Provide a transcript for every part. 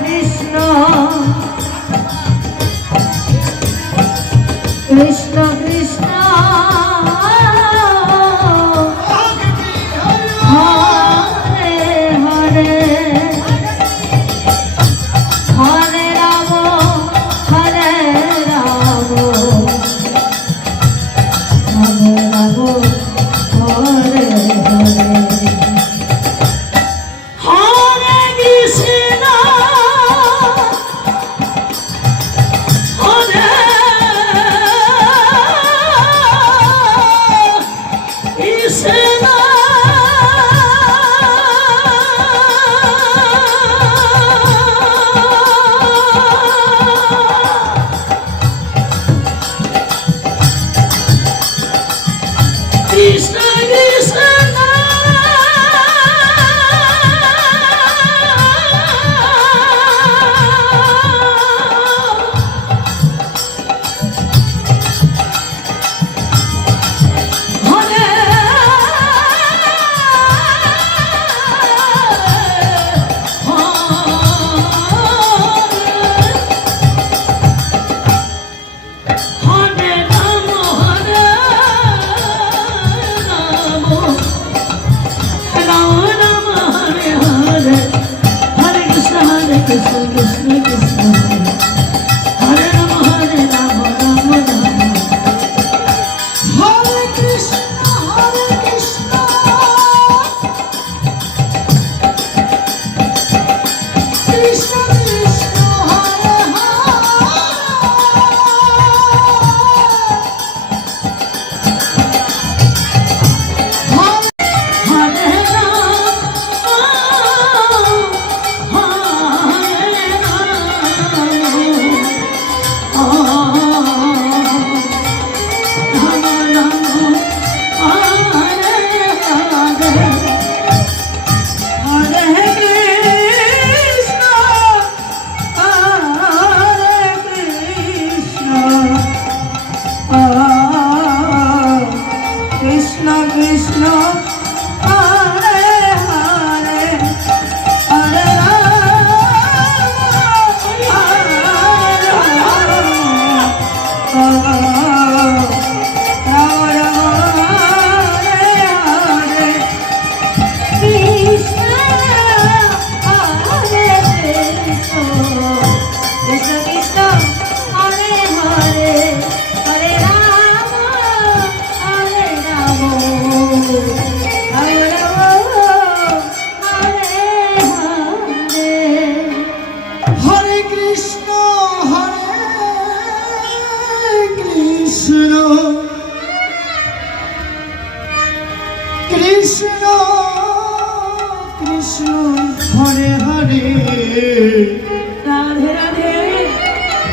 Krishna. Krishna Krishna. Krishna Krishna Hare Hare.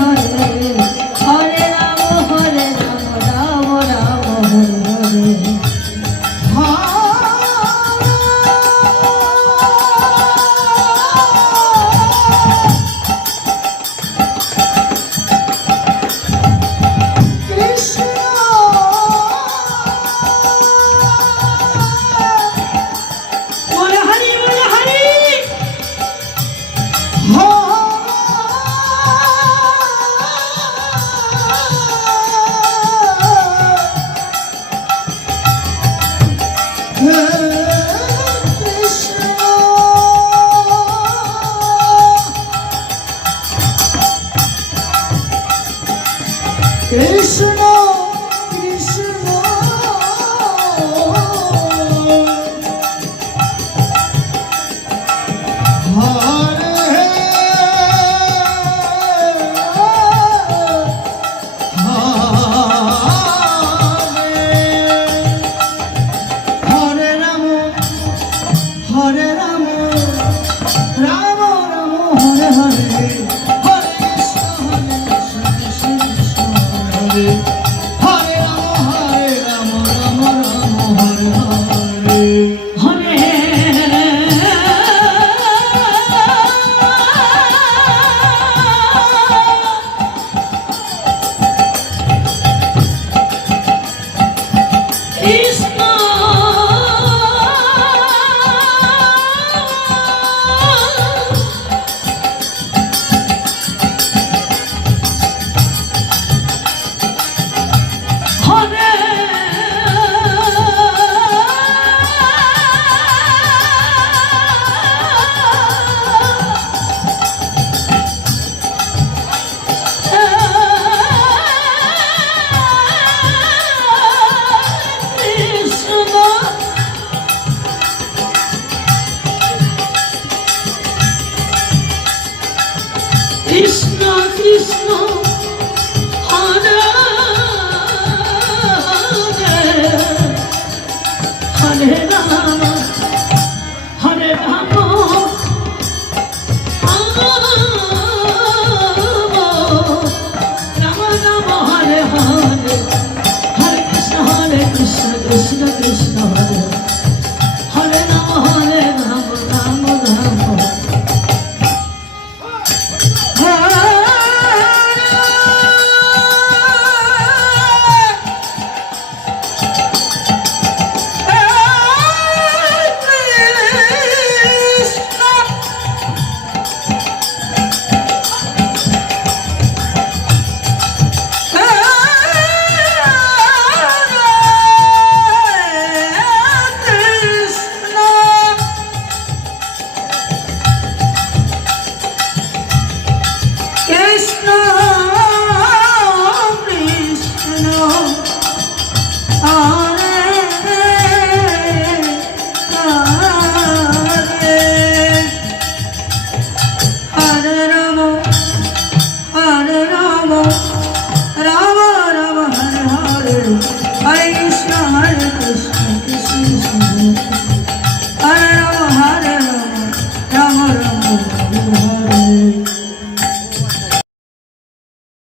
Hare Krishna Hare Hare Krishna